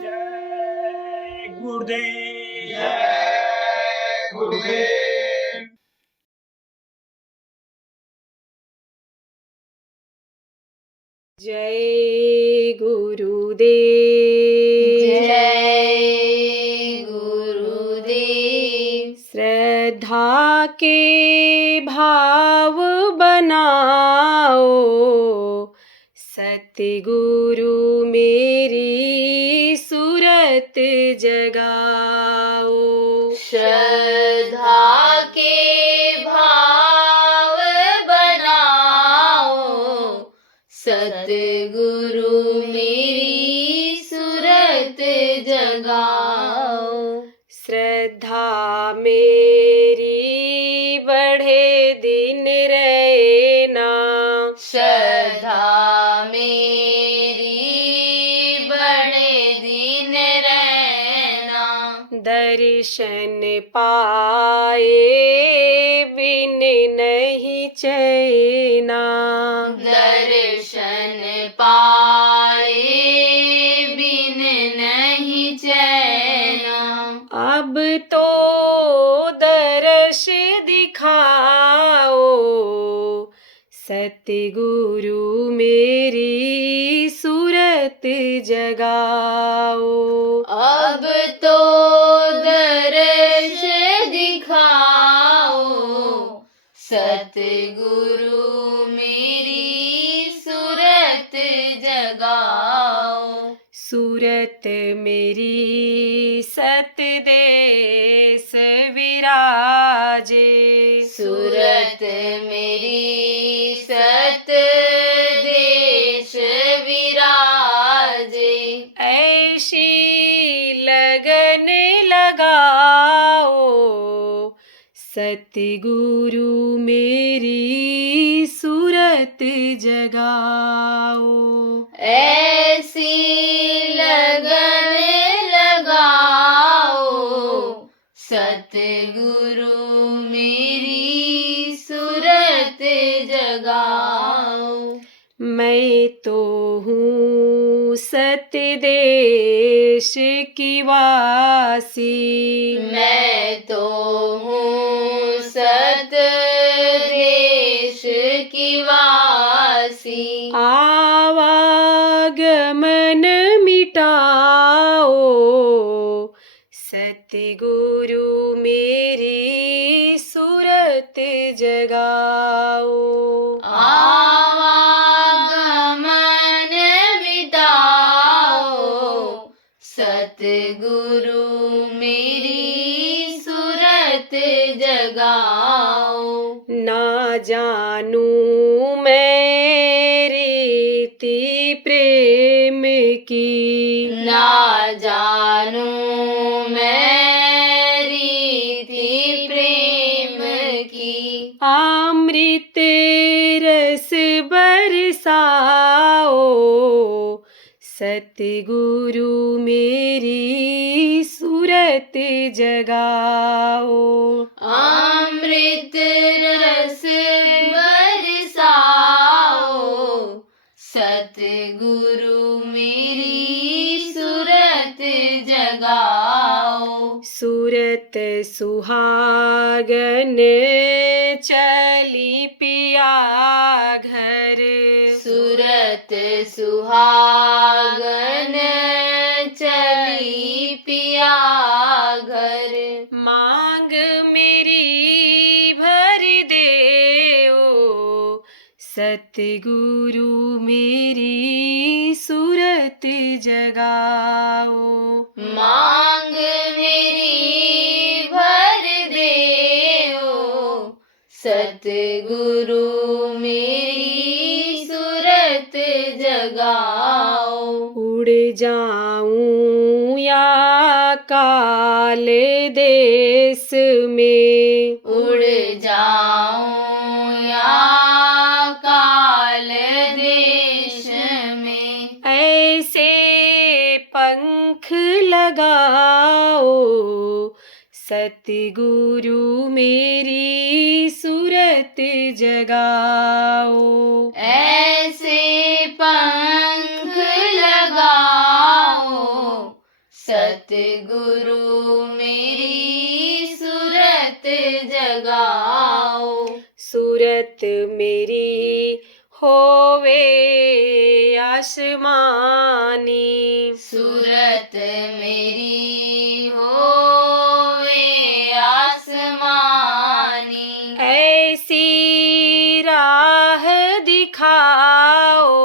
जय गुरुदेव। जय गुरुदेव। जय गुरुदेव। जय गुरुदेव। श्रद्धा के भाव बनाओ, सतगुरु मेरी सूरत जगाओ। श्रद्धा के भाव बनाओ, सतगुरु मेरी सूरत जगाओ। श्रद्धा मेरी बढ़े दिन रहना, श्रद्धा मेरी बड़े दिन रहना। दर्शन पाए बिन नहीं चैना। दर्शन पाए बिन नहीं चैना। अब तो दर्श दिखाओ, सतगुरु मेरी सूरत जगाओ। अब तो दर्श दिखाओ, सतगुरु मेरी सूरत जगाओ। सूरत मेरी सत देश विराजे, सूरत मेरी सत देश विराजे। ऐसी लगन लगाओ, सतगुरु मेरी सूरत जगाओ। ऐसी लगन लगाओ, सतगुरु मेरी सूरत जगाओ। मैं तो हूँ सत देश की वासी, मैं तो हूँ सत देश की वासी। आवागमन मिटाओ, सतगुरु मेरी सूरत जगाओ। आवागमन मिटाओ, सतगुरु मेरी सूरत जगाओ। ना जानू मैं रीति प्रेम की, ना जानू मैं रीति प्रेम की। अमृत रस बरसाओ, सतगुरु मेरी सूरत जगाओ। अमृत रस बरसाओ, सतगुरु मेरी सूरत जगाओ। सूरत सुहागन चली पिया घर, सूरत सुहागन चली पिया घर। मांग मेरी भर देओ, सतगुरु मेरी सूरत जगाओ। मांग मेरी भर देओ, सतगुरु मेरी सूरत जगाओ। उड़ जाऊं या काल देश में, उड़ जाऊं या काल देश में। ऐसे पंख लगाओ, सतगुरु मेरी सूरत जगाओ। ऐसे पंख लगाओ सतगुरु मेरी सूरत जगाओ। सूरत मेरी होवे आसमानी। सूरत मेरी होवे आसमानी। ऐसी राह दिखाओ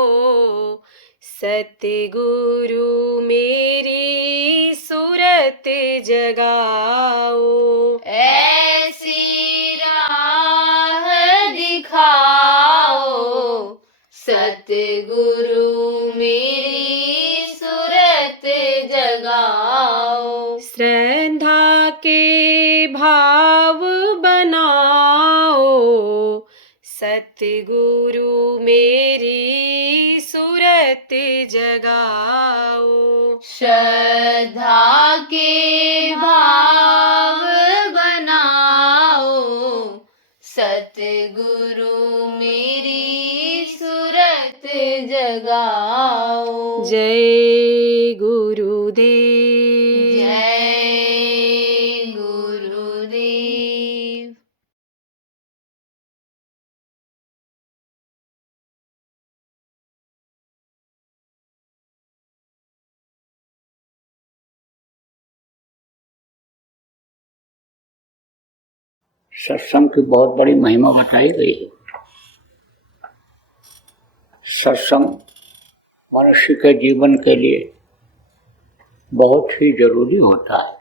सतगुरु मेरी सूरत जगाओ। ऐसी राह दिखाओ सतगुरु मेरी सूरत जगाओ। श्रद्धा के भाव बनाओ सतगुरु मेरी सूरत जगाओ। श्रद्धा के भाव बनाओ सतगुरु मेरी सूरत जगाओ। जय गुरुदेव। जय गुरुदेव। सत्संग की बहुत बड़ी महिमा बताई गई है। सत्संग मनुष्य के जीवन के लिए बहुत ही जरूरी होता है।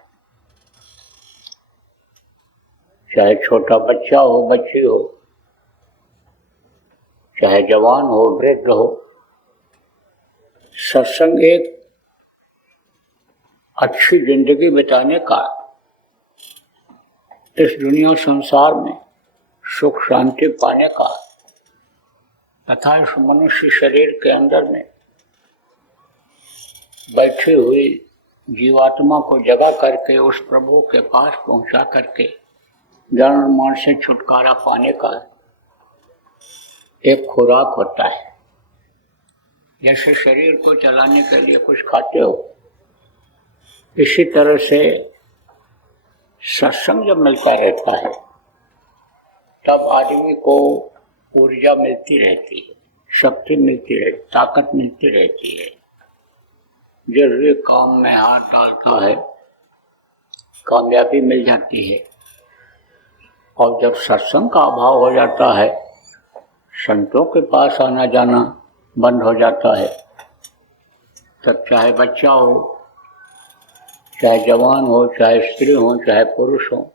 चाहे छोटा बच्चा हो, बच्ची हो, चाहे जवान हो, वृद्ध हो, सत्संग एक अच्छी जिंदगी बिताने का, इस दुनिया संसार में सुख शांति पाने का तथा इस मनुष्य शरीर के अंदर में बैठी हुई जीवात्मा को जगा करके उस प्रभु के पास पहुंचा करके जन्म मरण से छुटकारा पाने का एक खुराक होता है। जैसे शरीर को चलाने के लिए कुछ खाते हो, इसी तरह से सत्संग जब मिलता रहता है तब आदमी को ऊर्जा मिलती रहती है, शक्ति मिलती रहती, ताकत मिलती रहती है। जरूरी काम में हाथ डालता है, कामयाबी मिल जाती है। और जब सत्संग का अभाव हो जाता है, संतों के पास आना जाना बंद हो जाता है, तब चाहे बच्चा हो, चाहे जवान हो, चाहे स्त्री हो, चाहे पुरुष हो,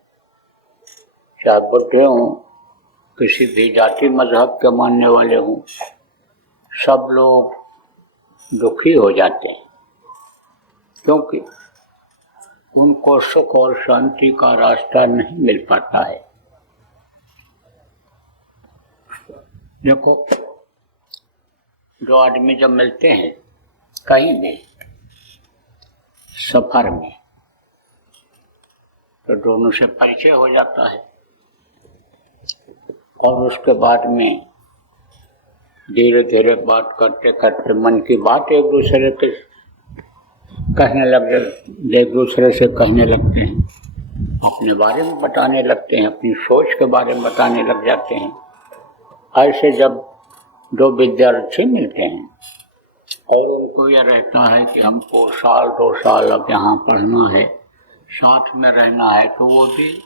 चाहे बुढ़े हों, किसी भी जाति मजहब के मानने वाले हों, सब लोग दुखी हो जाते हैं, क्योंकि उनको सुख और शांति का रास्ता नहीं मिल पाता है। देखो, दो आदमी जब मिलते हैं कहीं भी सफर में, तो दोनों से परिचय हो जाता है और उसके बाद में धीरे धीरे बात करते करते मन की बात एक दूसरे के कहने एक दूसरे से कहने लगते हैं, अपने बारे में बताने लगते हैं, अपनी सोच के बारे में बताने लग जाते हैं। ऐसे जब दो विद्यार्थी मिलते हैं और उनको यह रहता है कि हमको साल 2 साल अब यहाँ पढ़ना है, साथ में रहना है, तो वो भी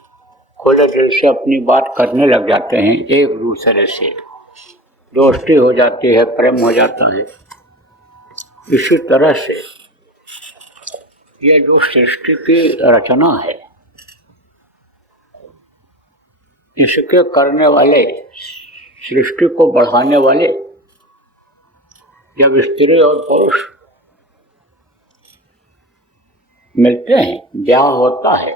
खुले दिल से अपनी बात करने लग जाते हैं। एक दूसरे से दोस्ती हो जाती है, प्रेम हो जाता है। इसी तरह से यह जो सृष्टि की रचना है, इसके करने वाले, सृष्टि को बढ़ाने वाले जब स्त्री और पुरुष मिलते हैं, ब्याह होता है,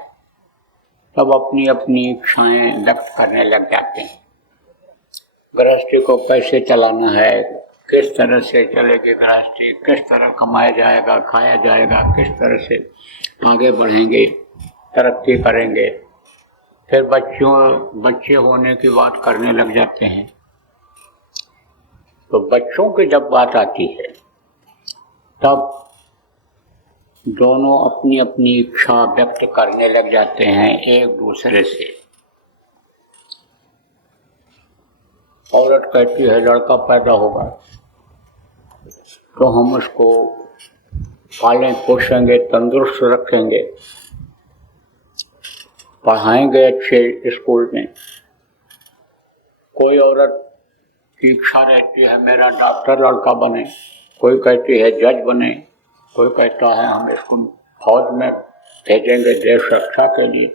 तब अपनी अपनी इच्छाएं व्यक्त करने लग जाते हैं। गृहस्थी को कैसे चलाना है, किस तरह से चलेगी गृहस्थी, किस तरह कमाया जाएगा, खाया जाएगा, किस तरह से आगे बढ़ेंगे, तरक्की करेंगे, फिर बच्चे होने की बात करने लग जाते हैं। तो बच्चों की जब बात आती है तब दोनों अपनी अपनी इच्छा व्यक्त करने लग जाते हैं एक दूसरे से। औरत कहती है लड़का पैदा होगा तो हम उसको पालें पोसेंगे, तंदुरुस्त रखेंगे, पढ़ाएंगे अच्छे स्कूल में। कोई औरत की इच्छा रहती है मेरा डॉक्टर लड़का बने, कोई कहती है जज बने, कोई कहता है हम इसको फौज में भेजेंगे देश रक्षा के लिए।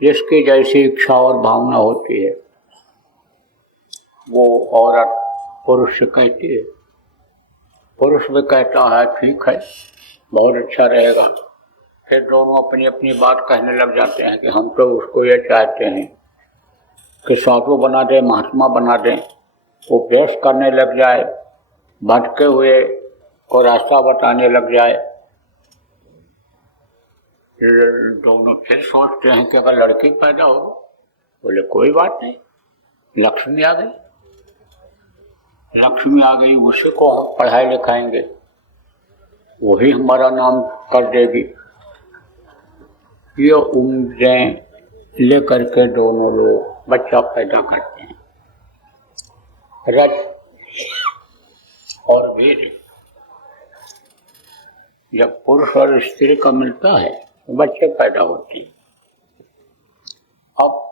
जिसकी जैसी इच्छा और भावना होती है वो औरत पुरुष से कहती है। पुरुष भी कहता है ठीक है, बहुत अच्छा रहेगा। फिर दोनों अपनी अपनी बात कहने लग जाते हैं कि हम तो उसको ये चाहते हैं कि साधु बना दें, महात्मा बना दें, उपदेश करने लग जाए, भटके हुए को रास्ता बताने लग जाए। दोनों फिर सोचते हैं कि अगर लड़की पैदा हो, बोले कोई बात नहीं, लक्ष्मी आ गई, लक्ष्मी आ गई, उसी को हम पढ़ाई लिखाएंगे, वही हमारा नाम कर देगी। ये उम्मीदें लेकर के दोनों लोग बच्चा पैदा करते हैं। रज और वीर जब पुरुष और स्त्री का मिलता है तो बच्चे पैदा होते हैं। अब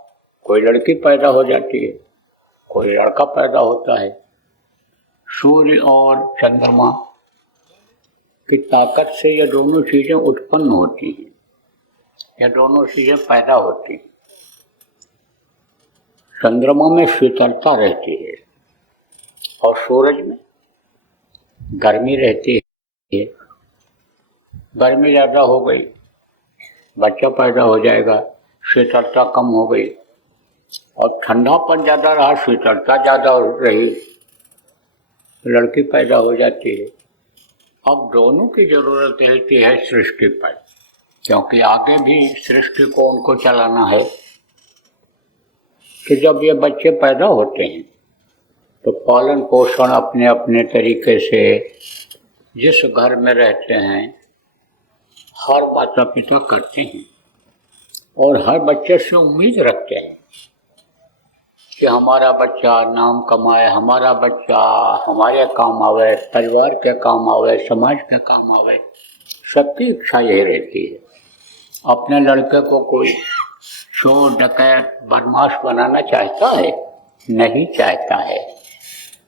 कोई लड़की पैदा हो जाती है, कोई लड़का पैदा होता है। सूर्य और चंद्रमा की ताकत से ये दोनों चीजें उत्पन्न होती हैं, ये दोनों चीजें पैदा होती हैं। चंद्रमा में शीतलता रहती है और सूरज में गर्मी रहती है। गर्मी ज़्यादा हो गई, बच्चा पैदा हो जाएगा, शीतलता कम हो गई। और ठंडापन ज़्यादा रहा, शीतलता ज़्यादा रही, लड़की पैदा हो जाती है। अब दोनों की ज़रूरत रहती है सृष्टि पर, क्योंकि आगे भी सृष्टि को उनको चलाना है। कि जब ये बच्चे पैदा होते हैं तो पालन पोषण अपने अपने तरीके से जिस घर में रहते हैं हर माता पिता करते हैं और हर बच्चे से उम्मीद रखते हैं कि हमारा बच्चा नाम कमाए, हमारा बच्चा हमारे काम आवे, परिवार के काम आवे, समाज के काम आवे। सबकी इच्छा यही रहती है। अपने लड़के को कोई चोर डकैत बदमाश बनाना चाहता है? नहीं चाहता है।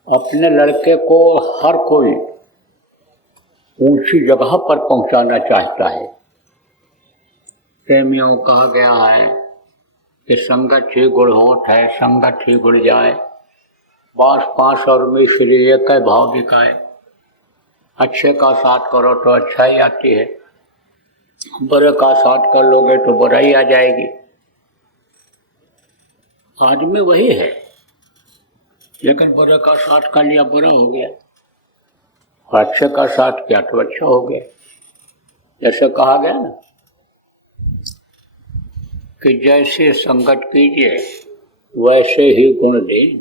अपने लड़के को हर कोई ऊंची जगह पर पहुंचाना चाहता है। प्रेमियों कहा गया है कि संगत ही गुड़ होत है, संगत ही गुड़ जाए, बांस पांस और मिश्री एक भाव दिखाए। अच्छे का साथ करो तो अच्छाई आती है, बुरे का साथ कर लोगे तो बुराई आ जाएगी। आदमी वही है, लेकिन बुरे का साथ कर लिया बुरा हो गया, और अच्छे का साथ किया तो अच्छा हो गया। जैसे कहा गया ना कि जैसे संगत कीजिए वैसे ही गुण दें।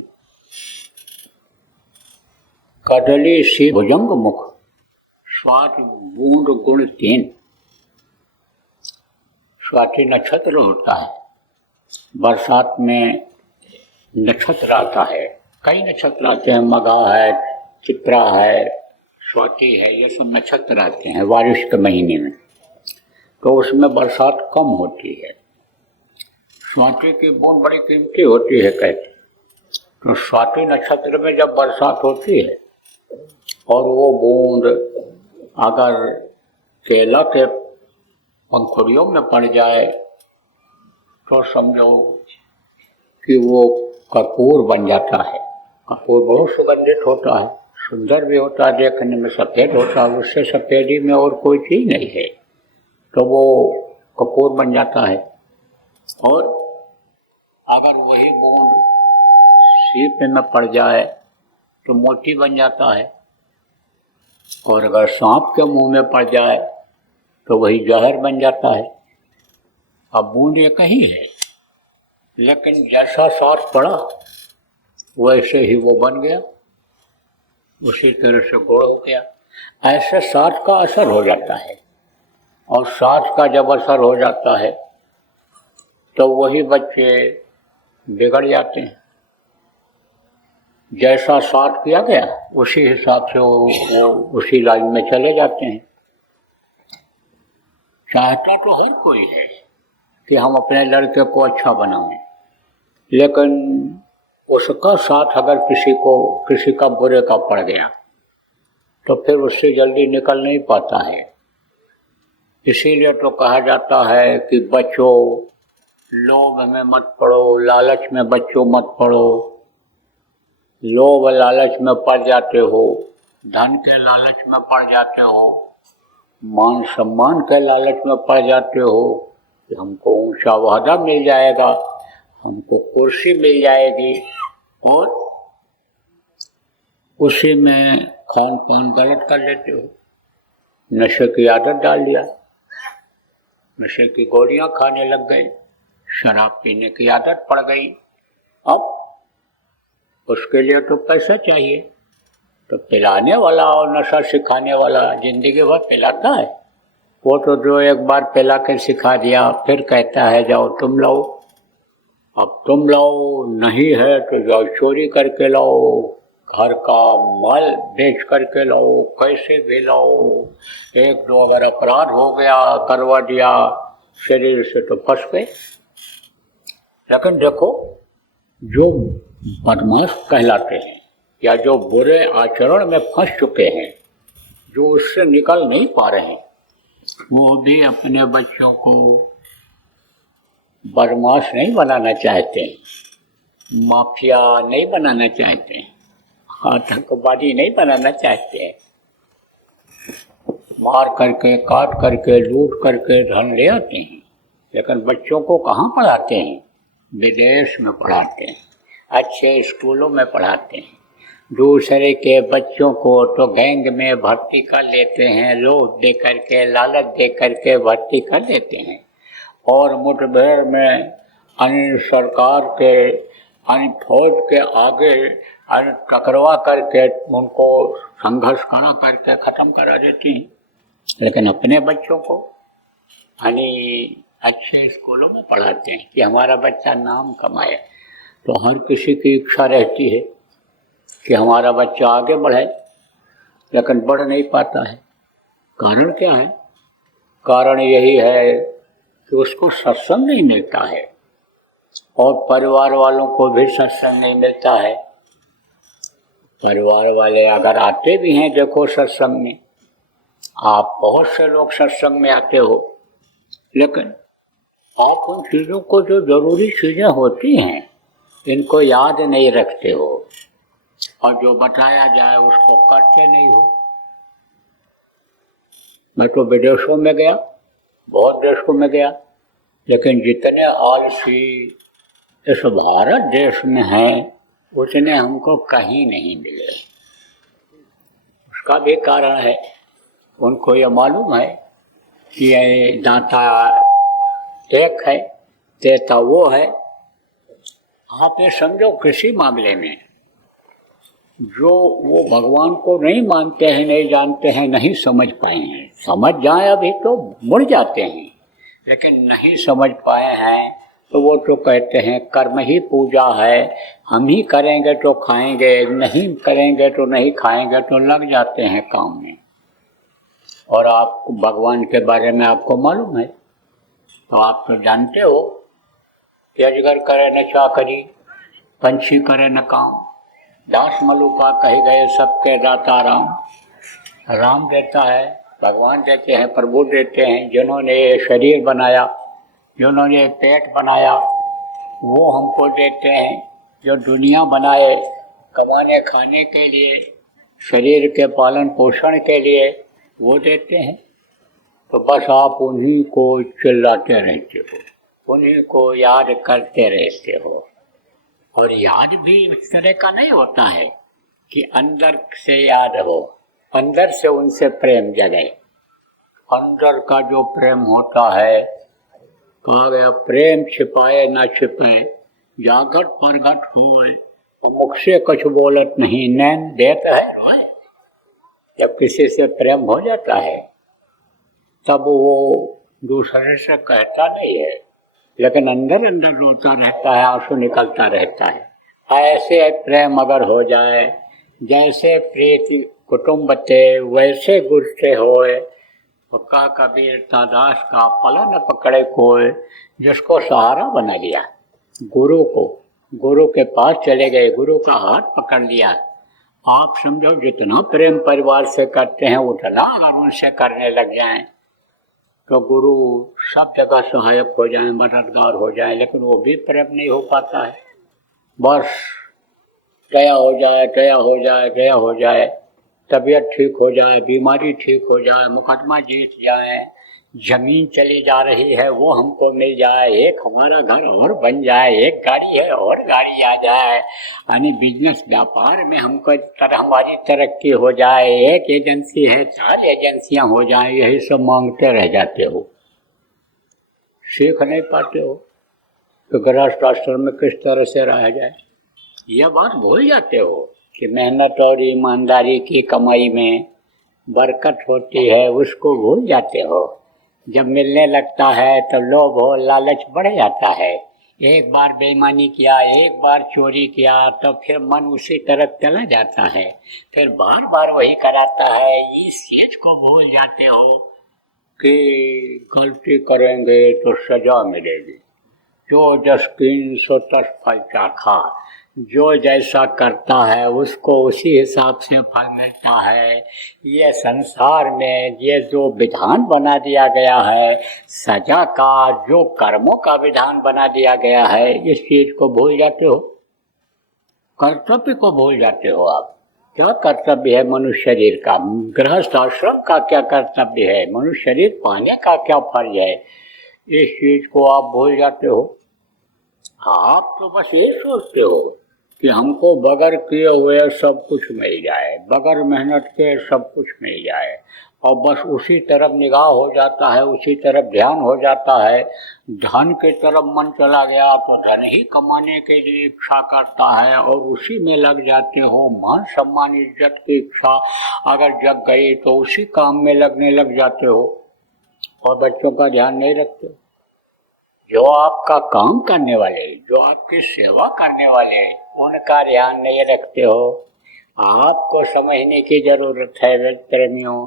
कदली सी भुजंग मुख, स्वाति बूंद गुण तीन। स्वाति नक्षत्र होता है, बरसात में नक्षत्र आता है, कई नक्षत्र आते हैं, मघा है, चित्रा है, स्वाति है, ये सब नक्षत्र आते हैं बारिश के महीने में। तो उसमें बरसात कम होती है। स्वाति की बूंद बड़ी कीमती होती है कहते। तो स्वाति नक्षत्र में जब बरसात होती है और वो बूंद अगर केला के पंखुड़ियों में पड़ जाए तो समझो कि वो कपूर बन जाता है। कपूर बहुत सुगंधित होता है, सुंदर भी होता है, देखने में सफ़ेद होता है, उससे सफ़ेदी में और कोई चीज़ नहीं है, तो वो कपूर बन जाता है। और अगर वही बूंद सीप में पड़ जाए तो मोती बन जाता है, और अगर सांप के मुंह में पड़ जाए तो वही जहर बन जाता है। अब बूंद एक ही है, लेकिन जैसा साथ पड़ा वैसे ही वो बन गया, उसी तरह से गुण हो गया। ऐसे साथ का असर हो जाता है, और साथ का जब असर हो जाता है तो वही बच्चे बिगड़ जाते हैं। जैसा साथ किया गया उसी हिसाब से वो उसी लाइन में चले जाते हैं। चाहता तो हर कोई है कि हम अपने लड़के को अच्छा बनाएं, लेकिन उसका साथ अगर किसी का बुरे का पड़ गया तो फिर उससे जल्दी निकल नहीं पाता है। इसीलिए तो कहा जाता है कि बच्चों लोभ में मत पड़ो, लालच में बच्चों मत पड़ो। लोभ लालच में पड़ जाते हो, धन के लालच में पड़ जाते हो, मान सम्मान के लालच में पड़ जाते हो कि हमको ऊंचा ओहदा मिल जाएगा, हमको कुर्सी मिल जाएगी, और उसी में खान पान गलत कर लेते हो। नशे की आदत डाल दिया, नशे की गोलियां खाने लग गए, शराब पीने की आदत पड़ गई। अब उसके लिए तो पैसा चाहिए, तो पिलाने वाला और नशा सिखाने वाला जिंदगी भर पिलाता है। वो तो जो एक बार पिला के सिखा दिया फिर कहता है जाओ तुम लाओ, अब तुम लाओ, नहीं है तो जाओ चोरी करके लाओ, घर का माल बेच करके लाओ, कैसे भी लाओ। एक दो अगर अपराध हो गया करवा दिया, शरीर से तो फंस गए। लेकिन देखो, जो बदमाश कहलाते हैं या जो बुरे आचरण में फंस चुके हैं, जो उससे निकल नहीं पा रहे हैं, वो भी अपने बच्चों को बदमाश नहीं बनाना चाहते, माफिया नहीं बनाना चाहते, आतंकवादी नहीं बनाना चाहते हैं। मार करके, काट करके, लूट करके धन ले आते हैं, लेकिन बच्चों को कहाँ पढ़ाते हैं? विदेश में पढ़ाते हैं, अच्छे स्कूलों में पढ़ाते हैं। दूसरे के बच्चों को तो गैंग में भर्ती कर लेते हैं, लोभ दे करके, लालच दे करके भर्ती कर लेते हैं, और मुठभेड़ में अन्य सरकार के, अन्य फौज के आगे अन्य टकरवा करके उनको संघर्ष करा करके ख़त्म करा देती हैं। लेकिन अपने बच्चों को यानी अच्छे स्कूलों में पढ़ाते हैं कि हमारा बच्चा नाम कमाए। तो हर किसी की इच्छा रहती है कि हमारा बच्चा आगे बढ़े, लेकिन बढ़ नहीं पाता है। कारण क्या है? कारण यही है कि उसको सत्संग नहीं मिलता है, और परिवार वालों को भी सत्संग नहीं मिलता है। परिवार वाले अगर आते भी हैं, देखो सत्संग में, आप बहुत से लोग सत्संग में आते हो, लेकिन आप उन चीज़ों को, जो जरूरी चीज़ें होती हैं, इनको याद नहीं रखते हो, और जो बताया जाए उसको करते नहीं हो। मैं तो विदेशों में गया, बहुत देशों में गया, लेकिन जितने आलसी इस भारत देश में हैं, उतने हमको कहीं नहीं मिले। उसका भी कारण है, उनको ये मालूम है कि ये दाता एक है, देता वो है। आप ये समझो, किसी मामले में जो वो भगवान को नहीं मानते हैं, नहीं जानते हैं, नहीं समझ पाए हैं, समझ जाए अभी तो मुड़ जाते हैं, लेकिन नहीं समझ पाए हैं तो वो तो कहते हैं कर्म ही पूजा है, हम ही करेंगे तो खाएंगे, नहीं करेंगे तो नहीं खाएंगे, तो लग जाते हैं काम में। और आपको भगवान के बारे में आपको मालूम है, तो आप तो जानते हो कि अजगर करे न चाकरी, पंछी करे न काम, दास मलुका कहे गए सबके दाता राम। राम देता है, भगवान देते हैं, प्रभु देते हैं। जिन्होंने ये शरीर बनाया, जिन्होंने पेट बनाया, वो हमको देते हैं। जो दुनिया बनाए कमाने खाने के लिए, शरीर के पालन पोषण के लिए, वो देते हैं। तो बस आप उन्हीं को चिल्लाते रहते हो, उन्हीं को याद करते रहते हो। और याद भी इस तरह का नहीं होता है कि अंदर से याद हो, अंदर से उनसे प्रेम जगे। अंदर का जो प्रेम होता है, कहा गया प्रेम छिपाए ना छिपाए, जागत प्रगट होए और मुख से कुछ बोलत नहीं, नैन देत है रोए। जब किसी से प्रेम हो जाता है तब वो दूसरे से कहता नहीं है, लेकिन अंदर अंदर रोता रहता है, आंसू निकलता रहता है। ऐसे प्रेम अगर हो जाए, जैसे प्रीति कुटुंब ते वैसे गुस्से होए। पक्का कबीर दास का पला न पकड़े कोई, जिसको सहारा बना लिया, गुरु को, गुरु के पास चले गए, गुरु का हाथ पकड़ लिया। आप समझो जितना प्रेम परिवार से करते हैं उतना अगर उनसे करने लग जाएं तो गुरु सब जगह सहायक हो जाएं, मददगार हो जाएं, लेकिन वो भी प्रेम नहीं हो पाता है। बस दया हो जाए, दया हो जाए, दया हो जाए, तबीयत ठीक हो जाए, बीमारी ठीक हो जाए, मुकदमा जीत जाए, जमीन चली जा रही है वो हमको मिल जाए, एक हमारा घर और बन जाए, एक गाड़ी है और गाड़ी आ जाए, यानी बिजनेस व्यापार में हमको हमारी तरक्की हो जाए, एक एजेंसी है 4 एजेंसियां हो जाए, यही सब मांगते रह जाते हो, सीख नहीं पाते हो तो गृहस्थ आश्रम में किस तरह से रह जाए। यह बात भूल जाते हो कि मेहनत और ईमानदारी की कमाई में बरकत होती है, उसको भूल जाते हो। जब मिलने लगता है तो लोभ और लालच बढ़ जाता है। एक बार बेईमानी किया, एक बार चोरी किया तो फिर मन उसी तरफ चला जाता है, फिर बार बार वही कराता है। इस चीज को भूल जाते हो कि गलती करेंगे तो सजा मिलेगी। जो जस कीन सो तस फल चाखा, जो जैसा करता है उसको उसी हिसाब से फल मिलता है। ये संसार में ये जो विधान बना दिया गया है सजा का, जो कर्मों का विधान बना दिया गया है, इस चीज को भूल जाते हो, कर्तव्य को भूल जाते हो। आप क्या कर्तव्य है मनुष्य शरीर का, गृहस्थ आश्रम का क्या कर्तव्य है, मनुष्य शरीर पाने का क्या फर्ज है, इस चीज को आप भूल जाते हो। आप तो बस ये सोचते हो कि हमको बगैर किए हुए सब कुछ मिल जाए, बगैर मेहनत के सब कुछ मिल जाए, और बस उसी तरफ निगाह हो जाता है, उसी तरफ ध्यान हो जाता है। धन की तरफ मन चला गया तो धन ही कमाने के लिए इच्छा करता है और उसी में लग जाते हो। मान सम्मान इज्जत की इच्छा अगर जग गई तो उसी काम में लगने लग जाते हो और बच्चों का ध्यान नहीं रखते। जो आपका काम करने वाले, जो आपकी सेवा करने वाले, उनका ध्यान नहीं रखते हो। आपको समझने की जरूरत है प्रेमियों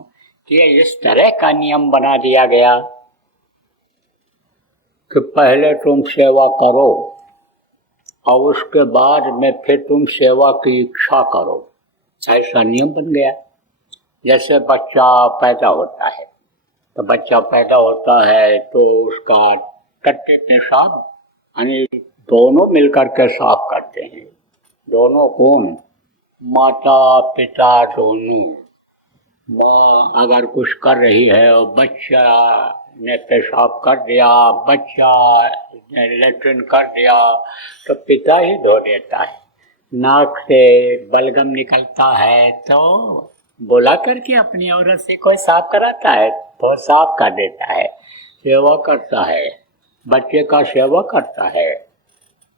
कि इस तरह का नियम बना दिया गया कि पहले तुम सेवा करो और उसके बाद में फिर तुम सेवा की इच्छा करो, ऐसा नियम बन गया। जैसे बच्चा पैदा होता है तो बच्चा पैदा होता है तो उसका टट्टे पेशाब यानी दोनों मिलकर के साफ करते हैं। दोनों कौन? माता पिता दोनों। माँ अगर कुछ कर रही है और बच्चा ने पेशाब कर दिया, बच्चा ने लेट्रिन कर दिया तो पिता ही धो देता है। नाक से बलगम निकलता है तो बुला करके अपनी औरत से कोई साफ कराता है तो साफ कर देता है, सेवा करता है, बच्चे का सेवा करता है।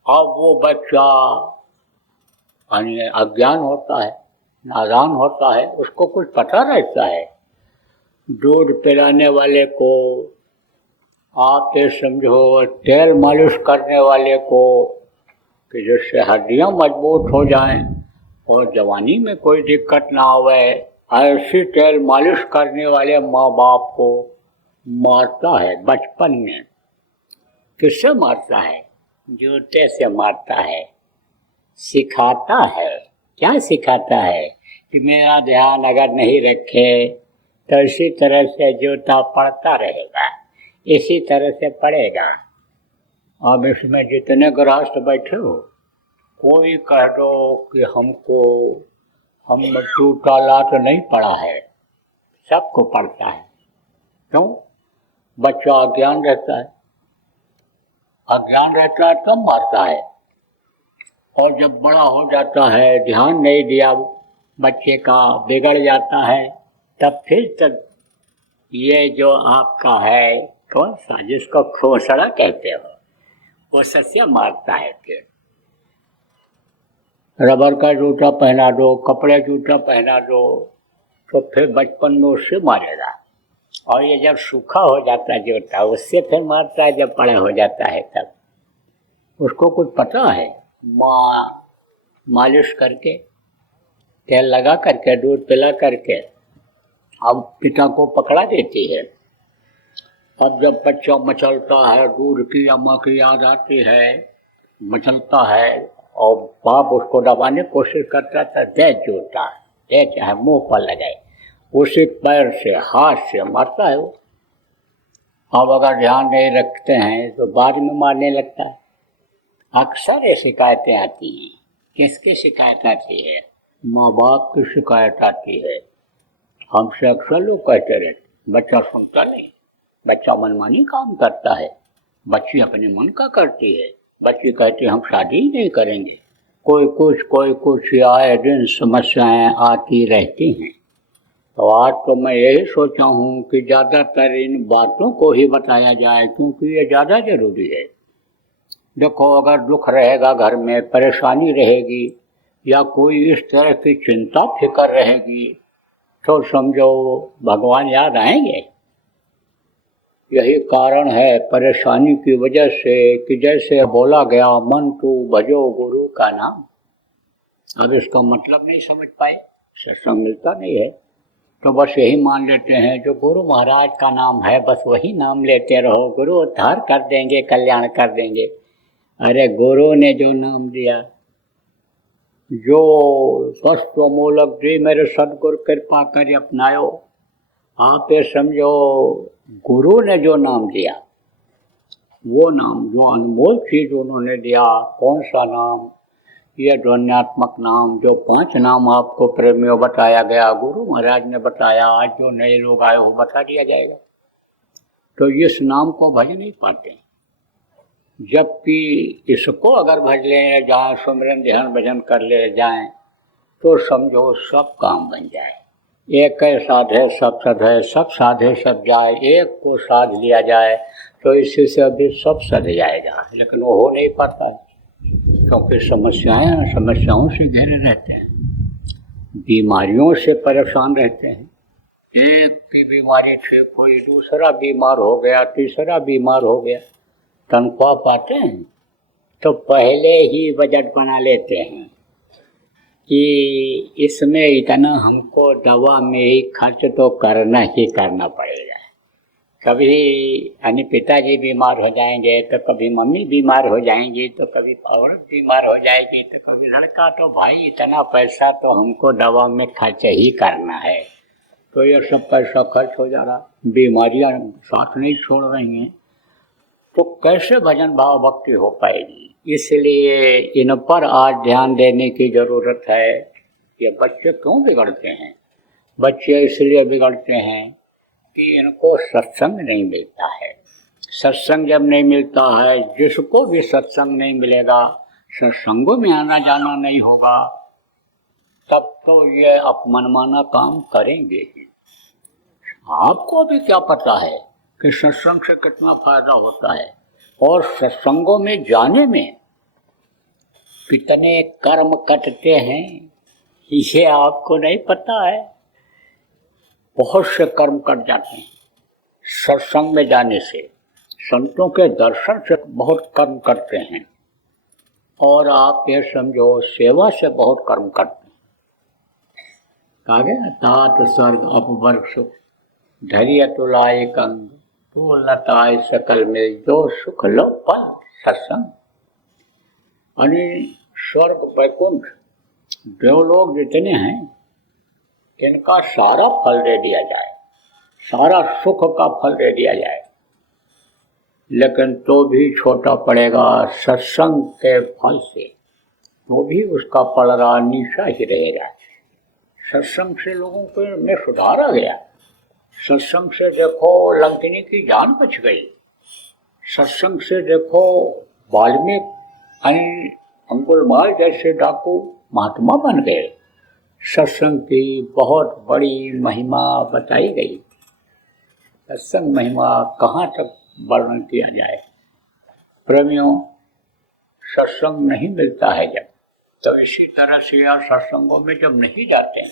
अब वो बच्चा अज्ञान होता है, नादान होता है, उसको कुछ पता रहता है। दूध पिलाने वाले को आप ये समझो, तेल मालिश करने वाले को कि जिससे हड्डियां मजबूत हो जाएं और जवानी में कोई दिक्कत ना आवे, ऐसी तेल मालिश करने वाले माँ बाप को मारता है बचपन में। किससे मारता है? जूते से मारता है, सिखाता है। क्या सिखाता है? कि मेरा ध्यान अगर नहीं रखे तो इसी तरह से जूता पड़ता रहेगा, इसी तरह से पड़ेगा। अब इसमें जितने गृहस्थ बैठे हो, कोई कह दो कि हम जूता ला तो नहीं पड़ा है, सबको पड़ता है। क्यों? बच्चा अज्ञान रहता है, अज्ञान रहता है तब मारता है, और जब बड़ा हो जाता है, ध्यान नहीं दिया बच्चे का, बिगड़ जाता है, तब फिर तक ये जो आपका है कौन सा जिसको खोसड़ा कहते हो, वो सस्य मारता है। फिर रबर का जूता पहना दो, कपड़े जूता पहना दो, तो फिर बचपन में उससे मारेगा। और ये जब सूखा हो जाता है जूता, उससे फिर मारता है जब बड़ा हो जाता है तब। उसको कुछ पता है? माँ मालिश करके, तेल लगा करके, दूध पिला करके अब पिता को पकड़ा देती है। अब जब बच्चा मचलता है, दूध की अम्मा की याद आती है, मचलता है और बाप उसको दबाने की कोशिश करता था, दे जूता, दे चाहे मुंह पर लगाए, उसी पैर से हाथ से मारता है वो। अब अगर ध्यान नहीं रखते हैं तो बाद में मारने लगता है। अक्सर ये शिकायतें आती हैं। किसकी शिकायत आती है? माँ बाप की शिकायत आती है। हमसे अक्सर लोग कहते रहते, बच्चा सुनता नहीं, बच्चा मनमानी काम करता है, बच्ची अपने मन का करती है, बच्ची कहती है हम शादी ही नहीं करेंगे। कोई कुछ आए दिन समस्याएं आती रहती हैं। तो आज तो मैं यही सोचा हूँ कि ज़्यादातर इन बातों को ही बताया जाए, क्योंकि ये ज़्यादा जरूरी है। देखो, अगर दुख रहेगा घर में, परेशानी रहेगी या कोई इस तरह की चिंता फिक्र रहेगी, तो समझो भगवान याद आएंगे। यही कारण है परेशानी की वजह से कि जैसे बोला गया, मन तू भजो गुरु का नाम। अब इसका मतलब नहीं समझ पाए, सत्संग मिलता नहीं है, तो बस यही मान लेते हैं जो गुरु महाराज का नाम है, बस वही नाम लेते रहो, गुरु उद्धार कर देंगे, कल्याण कर देंगे। अरे गुरु ने जो नाम दिया, जो वस्तु मूलक दी, मेरे सदगुरु कृपा कर अपनायो। आप ये समझो, गुरु ने जो नाम दिया, वो नाम, जो अनमोल चीज उन्होंने दिया, कौन सा नाम? ये ध्वन्यात्मक नाम, जो 5 नाम आपको प्रेमियों बताया गया, गुरु महाराज ने बताया। आज जो नए लोग आए हो बता दिया जाएगा। तो इस नाम को भज नहीं पाते, जबकि इसको अगर भज ले जाए, सुमिरन ध्यान भजन कर ले जाएं, तो समझो सब काम बन जाए। एक है साधे सब सद है, सब साधे सब जाए, एक को साध लिया जाए तो इसी से अभी सब सध जाएगा। लेकिन वो हो नहीं पाता है, क्योंकि समस्याओं से घिरे रहते हैं, बीमारियों से परेशान रहते हैं। एक की बीमारी से कोई दूसरा बीमार हो गया, तीसरा बीमार हो गया। तनख्वाह पाते हैं तो पहले ही बजट बना लेते हैं कि इसमें इतना हमको दवा में ही खर्च तो करना ही करना पड़ेगा। कभी यानी पिताजी बीमार हो जाएंगे, तो कभी मम्मी बीमार हो जाएंगी, तो कभी औरत बीमार हो जाएगी, तो कभी लड़का, तो भाई इतना पैसा तो हमको दवा में खर्च ही करना है। तो ये सब पैसा खर्च हो जा रहा, बीमारियां साथ नहीं छोड़ रही हैं, तो कैसे भजन भाव भक्ति हो पाएगी? इसलिए इन पर आज ध्यान देने की ज़रूरत है। ये बच्चे क्यों बिगड़ते हैं? बच्चे इसलिए बिगड़ते हैं कि इनको सत्संग नहीं मिलता है। सत्संग जब नहीं मिलता है, जिसको भी सत्संग नहीं मिलेगा, सत्संगों में आना जाना नहीं होगा, तब तो ये अपमनमाना काम करेंगे ही। आपको भी क्या पता है कि सत्संग से कितना फायदा होता है, और सत्संगों में जाने में कितने कर्म कटते हैं, ये आपको नहीं पता है। बहुत से कर्म कट जाते हैं सत्संग में जाने से, संतों के दर्शन से बहुत कर्म करते हैं, और आप ये समझो सेवा से बहुत कर्म करते हैं। कहा गया, तात स्वर्ग अपवर्ग सुख, धैर्य तुलाए कंग, तो लताए सकल में, जो सुख लो पल सत्संग। यानी स्वर्ग वैकुंठ देवलोक जितने हैं, इनका सारा फल दे दिया जाए, सारा सुख का फल दे दिया जाए, लेकिन तो भी छोटा पड़ेगा सत्संग के फल से, तो भी उसका पलड़ा नीचा ही रहेगा। सत्संग से लोगों को में सुधार आ गया। सत्संग से देखो लंकिनी की जान बच गई। सत्संग से देखो वाल्मीकि अंगुलमाल जैसे डाकू महात्मा बन गए। सत्संग की बहुत बड़ी महिमा बताई गई। सत्संग महिमा कहाँ तक वर्णन किया जाए। प्रेमियों, सत्संग नहीं मिलता है जब, तो इसी तरह से यार सत्संगों में जब नहीं जाते हैं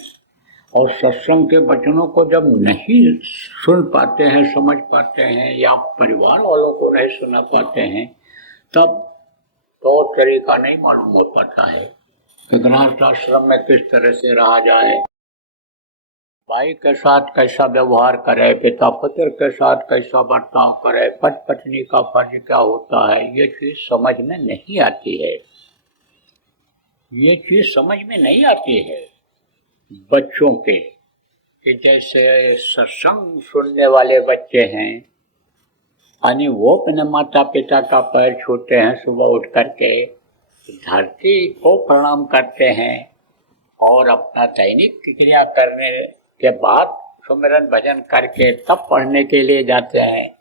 और सत्संग के वचनों को जब नहीं सुन पाते हैं, समझ पाते हैं, या परिवार वालों को नहीं सुना पाते हैं, तब तो तरीका नहीं मालूम हो पाता है कि गृहस्थ आश्रम में किस तरह से रहा जाए, भाई के साथ कैसा व्यवहार करे, पिता पुत्र के साथ कैसा बर्ताव करे, पति पत्नी का फर्ज क्या होता है। ये चीज समझ में नहीं आती है, ये चीज समझ में नहीं आती है बच्चों के। कि जैसे सत्संग सुनने वाले बच्चे हैं, यानी वो अपने माता पिता का पैर छूते हैं, सुबह उठ करके धरती को प्रणाम करते हैं और अपना दैनिक क्रिया करने के बाद सुमिरन भजन करके तब पढ़ने के लिए जाते हैं।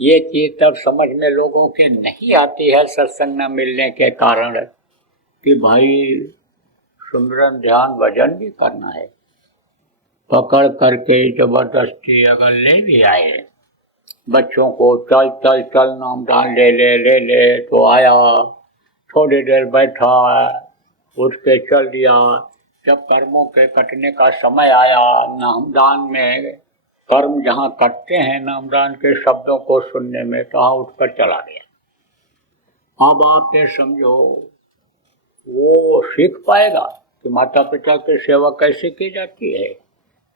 ये चीज तब समझ में लोगों के नहीं आती है सत्संग न मिलने के कारण, कि भाई सुमिरन ध्यान भजन भी करना है। पकड़ करके जबरदस्ती अगर ले भी आए बच्चों को, चल चल चल नाम दान ले ले ले ले, तो आया, थोड़ी देर बैठा, उठ के चल दिया। जब कर्मों के कटने का समय आया, नामदान में कर्म जहाँ कटते हैं नामदान के शब्दों को सुनने में, कहाँ उठकर चला गया। अब आप ये समझो वो सीख पाएगा कि माता पिता की सेवा कैसे की जाती है,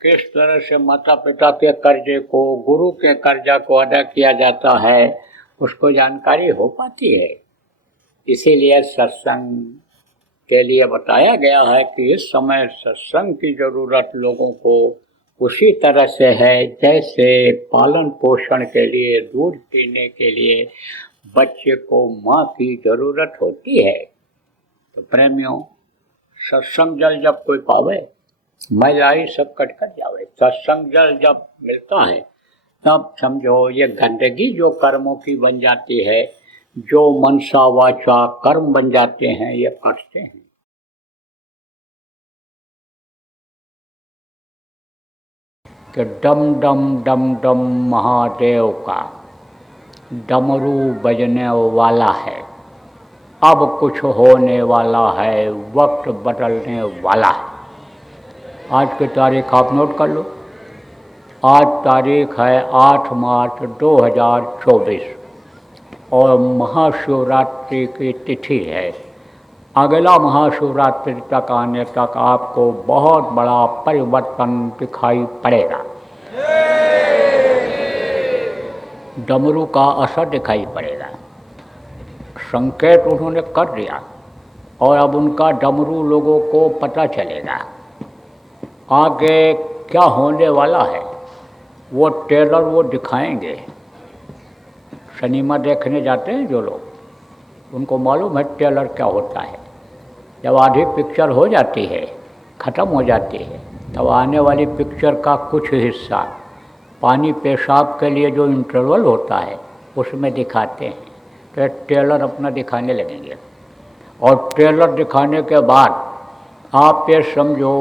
किस तरह से माता पिता के कर्जे को, गुरु के कर्जा को अदा किया जाता है, उसको जानकारी हो पाती है। इसीलिए सत्संग के लिए बताया गया है कि इस समय सत्संग की जरूरत लोगों को उसी तरह से है जैसे पालन पोषण के लिए, दूध पीने के लिए बच्चे को माँ की जरूरत होती है। तो प्रेमियों, सत्संग जल जब कोई पावे, मैलाई सब कट कर जावे। सत्संग जल जब मिलता है तब समझो ये गंदगी जो कर्मों की बन जाती है, जो मनसा वाचा कर्म बन जाते हैं, ये कटते हैं। कि डम डम डम डम महादेव का डमरू बजने वाला है, अब कुछ होने वाला है, वक्त बदलने वाला है। आज की तारीख आप नोट कर लो। आज तारीख है 8 मार्च 2024 और महाशिवरात्रि की तिथि है। अगला महाशिवरात्रि तक आने तक आपको बहुत बड़ा परिवर्तन दिखाई पड़ेगा। डमरू का असर दिखाई पड़ेगा। संकेत उन्होंने कर दिया और अब उनका डमरू लोगों को पता चलेगा। आगे क्या होने वाला है वो ट्रेलर वो दिखाएंगे। सिनेमा देखने जाते हैं जो लोग, उनको मालूम है ट्रेलर क्या होता है। जब आधी पिक्चर हो जाती है, ख़त्म हो जाती है, तब आने वाली पिक्चर का कुछ हिस्सा पानी पेशाब के लिए जो इंटरवल होता है उसमें दिखाते हैं। तो ट्रेलर अपना दिखाने लगेंगे और ट्रेलर दिखाने के बाद आप ये समझो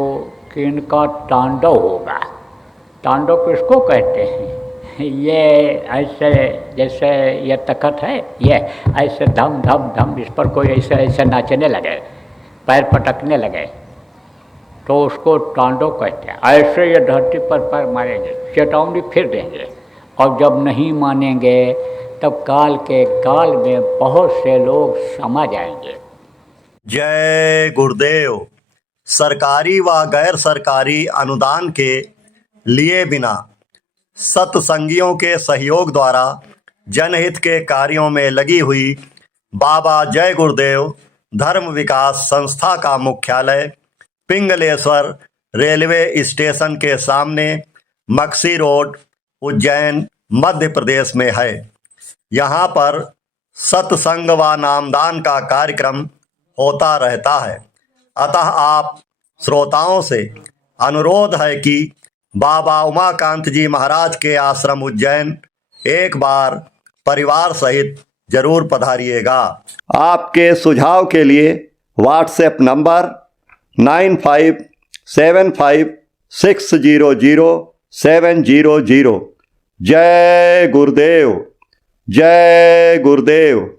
कि इनका तांडव होगा। तांडव किसको कहते हैं? ये ऐसे जैसे ये तखत है, ये ऐसे धम धम धम इस पर कोई ऐसे ऐसे नाचने लगे, पैर पटकने लगे, तो उसको तांडव कहते हैं। ऐसे ये धरती पर पैर मारेंगे, चेतावनी फिर देंगे, और जब नहीं मानेंगे तब काल के गाल में बहुत से लोग समा जाएंगे। जय गुरुदेव। सरकारी व गैर सरकारी अनुदान के लिए बिना सत्संगियों के सहयोग द्वारा जनहित के कार्यों में लगी हुई बाबा जय गुरुदेव धर्म विकास संस्था का मुख्यालय पिंगलेश्वर रेलवे स्टेशन के सामने मक्सी रोड, उज्जैन, मध्य प्रदेश में है। यहाँ पर सत्संग व नामदान का कार्यक्रम होता रहता है। अतः आप श्रोताओं से अनुरोध है कि बाबा उमाकांत जी महाराज के आश्रम उज्जैन एक बार परिवार सहित जरूर पधारिएगा। आपके सुझाव के लिए व्हाट्सएप नंबर 9575600700। जय गुरुदेव, जय गुरुदेव।